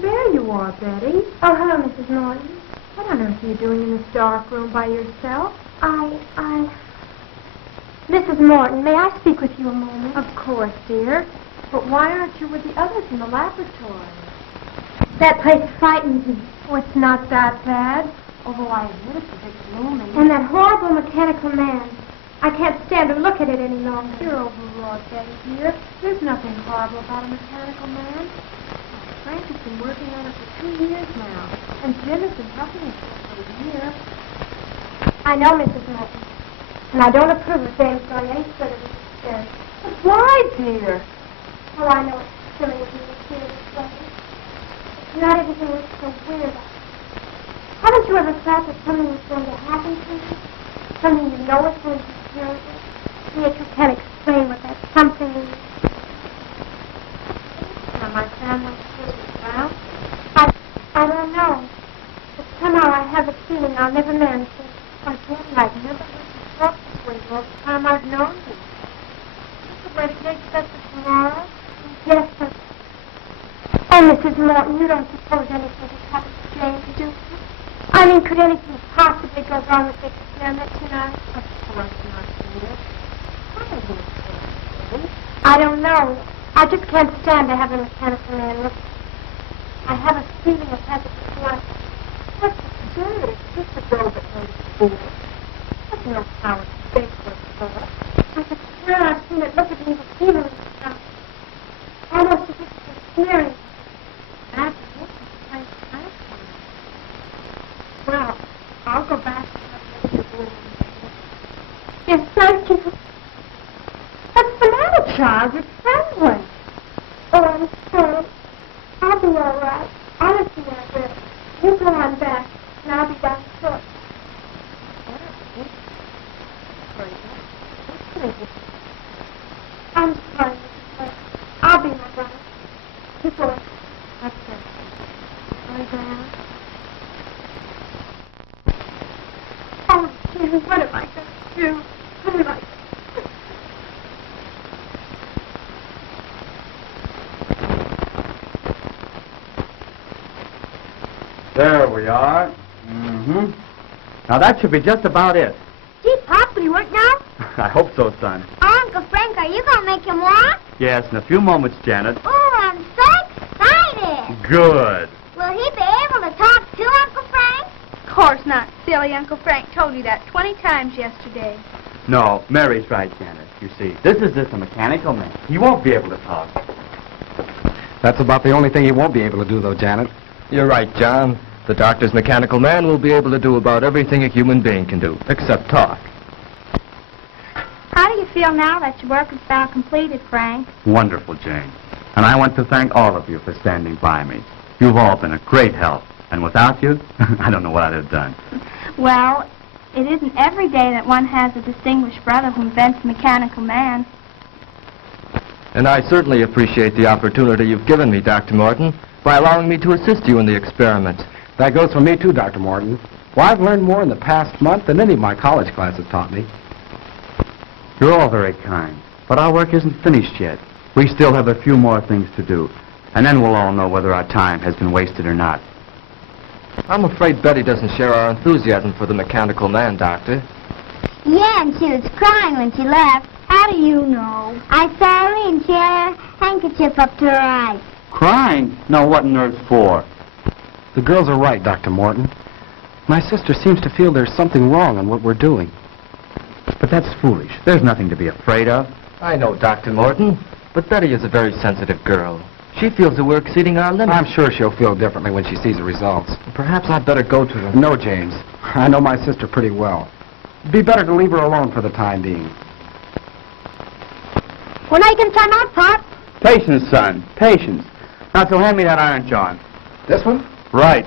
there you are, Betty. Oh, hello, Mrs. Morton. What on earth are you doing in this dark room by yourself? Mrs. Morton, may I speak with you a moment? Of course, dear. But why aren't you with the others in the laboratory? That place frightens me. Oh, it's not that bad. Although I admit it's a bit gloomy. And that horrible mechanical man. I can't stand to look at it any longer. You're overwrought, Betty, dear. There's nothing horrible about a mechanical man. Frank has been working on it for 2 years now. And Jim has been helping us for a year. I know, Mrs. Morton. And I don't approve of James going any further with this experience. But why, dear? Oh, I know it's silly of you to feel this way. It's not everything was so weird. Haven't you ever thought that something was going to happen to you? Something you know is going to be terrible? And yet you can't explain what that something is. Are my family still around? I don't know. But somehow I have a feeling I'll never marry him. Why, Betty, I've never heard you talk this way all the time I've known you. Is the birthday set for tomorrow? Yes, sir. Oh, Mrs. Morton, you don't suppose anything has happened to James, do you? I mean, could anything possibly go wrong with the experiment tonight? Of course not, dear. Why are you afraid, Betty? I don't know. I just can't stand to have a mechanical man look. I have a feeling it has a dislike. What's absurd? It's just a girl that knows fool. There's no power to think for her. I could swear I've seen it look at me with feeling and stuff. Almost as if it was sneering. That's it. Well, I'll go back to the room. Yes, thank you. What's the matter, child? You're trembling. Oh, I'm sorry. I'll be all right. Honestly, I will. You go on back, and I'll be down short. I'm sorry, Mrs. Blair. I'll be my brother. You go on. That's it. Sorry, Diana. Oh, Jim, what am I going to do? What am I going to do? There we are. Mm-hmm. Now that should be just about it. Gee, Pop, will he work now? I hope so, son. Oh, Uncle Frank, are you going to make him walk? Yes, in a few moments, Janet. Oh, I'm so excited. Good. Will he be able to talk too, Uncle Frank? Of course not, silly. Uncle Frank told you that 20 times yesterday. No, Mary's right, Janet. You see, this is just a mechanical man. He won't be able to talk. That's about the only thing he won't be able to do, though, Janet. You're right, John. The doctor's mechanical man will be able to do about everything a human being can do, except talk. How do you feel now that your work is about completed, Frank? Wonderful, Jane. And I want to thank all of you for standing by me. You've all been a great help. And without you, I don't know what I'd have done. Well, it isn't every day that one has a distinguished brother who invents a mechanical man. And I certainly appreciate the opportunity you've given me, Dr. Morton, by allowing me to assist you in the experiment. That goes for me, too, Dr. Morton. Well, I've learned more in the past month than any of my college classes taught me. You're all very kind, but our work isn't finished yet. We still have a few more things to do, and then we'll all know whether our time has been wasted or not. I'm afraid Betty doesn't share our enthusiasm for the mechanical man, Doctor. Yeah, and she was crying when she left. How do you know? I saw her and she had her handkerchief up to her eyes. Crying? No, what on earth for? The girls are right, Dr. Morton. My sister seems to feel there's something wrong in what we're doing. But that's foolish. There's nothing to be afraid of. I know, Dr. Morton, but Betty is a very sensitive girl. She feels the work exceeding our limits. I'm sure she'll feel differently when she sees the results. Perhaps I'd better go to them. No, James. I know my sister pretty well. It'd be better to leave her alone for the time being. When are you going to time out, Pop? Patience, son. Patience. Now, so hand me that iron, John. This one? Right.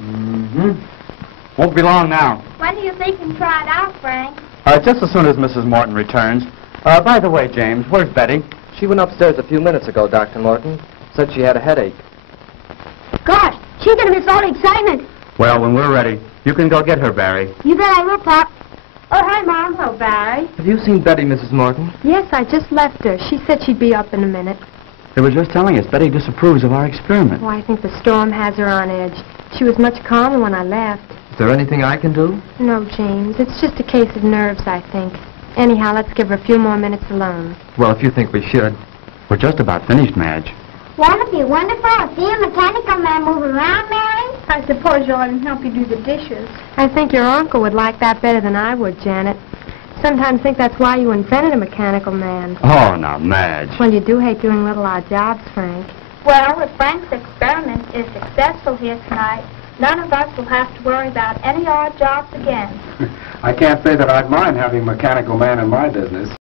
Mm-hmm. Won't be long now. When do you think you can try it out, Frank? Just as soon as Mrs. Morton returns. By the way, James, where's Betty? She went upstairs a few minutes ago, Dr. Morton. Said she had a headache. Gosh, she's going to miss all the excitement. Well, when we're ready, you can go get her, Barry. You bet I will, Pop. Oh, hi, Mom. Hello, Barry. Have you seen Betty, Mrs. Morton? Yes, I just left her. She said she'd be up in a minute. They were just telling us Betty disapproves of our experiment. Oh, I think the storm has her on edge. She was much calmer when I left. Is there anything I can do? No, James. It's just a case of nerves, I think. Anyhow, let's give her a few more minutes alone. Well, if you think we should. We're just about finished, Madge. Won't it be wonderful to see a mechanical man move around, Mary? I suppose you'll let him help you do the dishes. I think your uncle would like that better than I would, Janet. Sometimes think that's why you invented a mechanical man. Oh, now, Madge. Well, you do hate doing little odd jobs, Frank. Well, if Frank's experiment is successful here tonight, none of us will have to worry about any odd jobs again. I can't say that I'd mind having a mechanical man in my business.